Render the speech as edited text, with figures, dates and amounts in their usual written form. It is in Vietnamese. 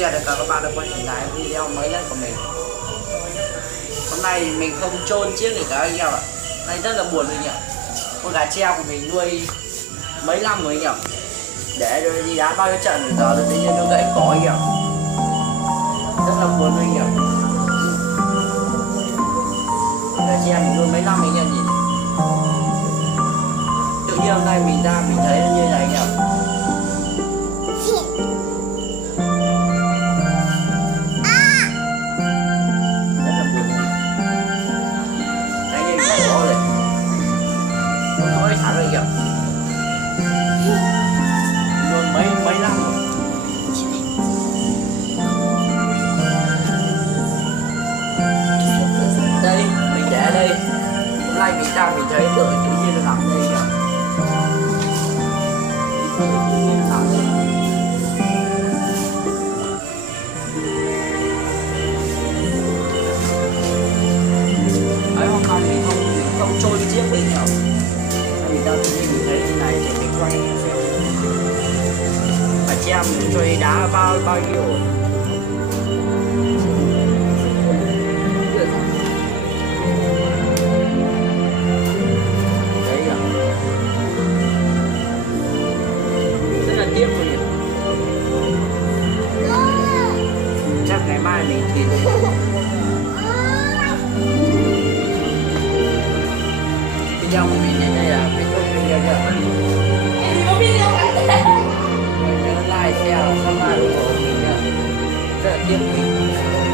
chào tất cả các bạn đã quay trở lại video mới nhất của mình. Hôm nay mình không chôn chiếc để cả anh em ạ. Nay rất là buồn anh em. Con gà treo của mình nuôi mấy năm rồi anh em. Để rồi đi đá bao nhiêu trận rồi giờ tự nhiên nó gãy cỏ anh em. Rất là buồn anh em. Gà treo mình nuôi mấy năm anh em nhìn. Tự nhiên hôm nay mình ra mình thấy nó như này anh em. Thả rồi kìa. Luôn mấy năm rồi. Đây, mình để đây. Hôm nay mình ra mình thấy tự nhiên nó nằm đây kìa. Tự nhiên nó nằm đây. Đấy, hôm nay mình không trôi cái chiếc đây nhỉ. Mình đang tự nhiên mình thấy như này thì mình quay xem và che mình chơi đá bao nhiêu rồi. Đấy à, rất là tiếc rồi nhỉ. Chắc ngày mai mình thì video của mình đến đây là kết thúc video rồi. Em có video nhớ like, share, subscribe ủng hộ mình nhé. Rất là tiếc mình.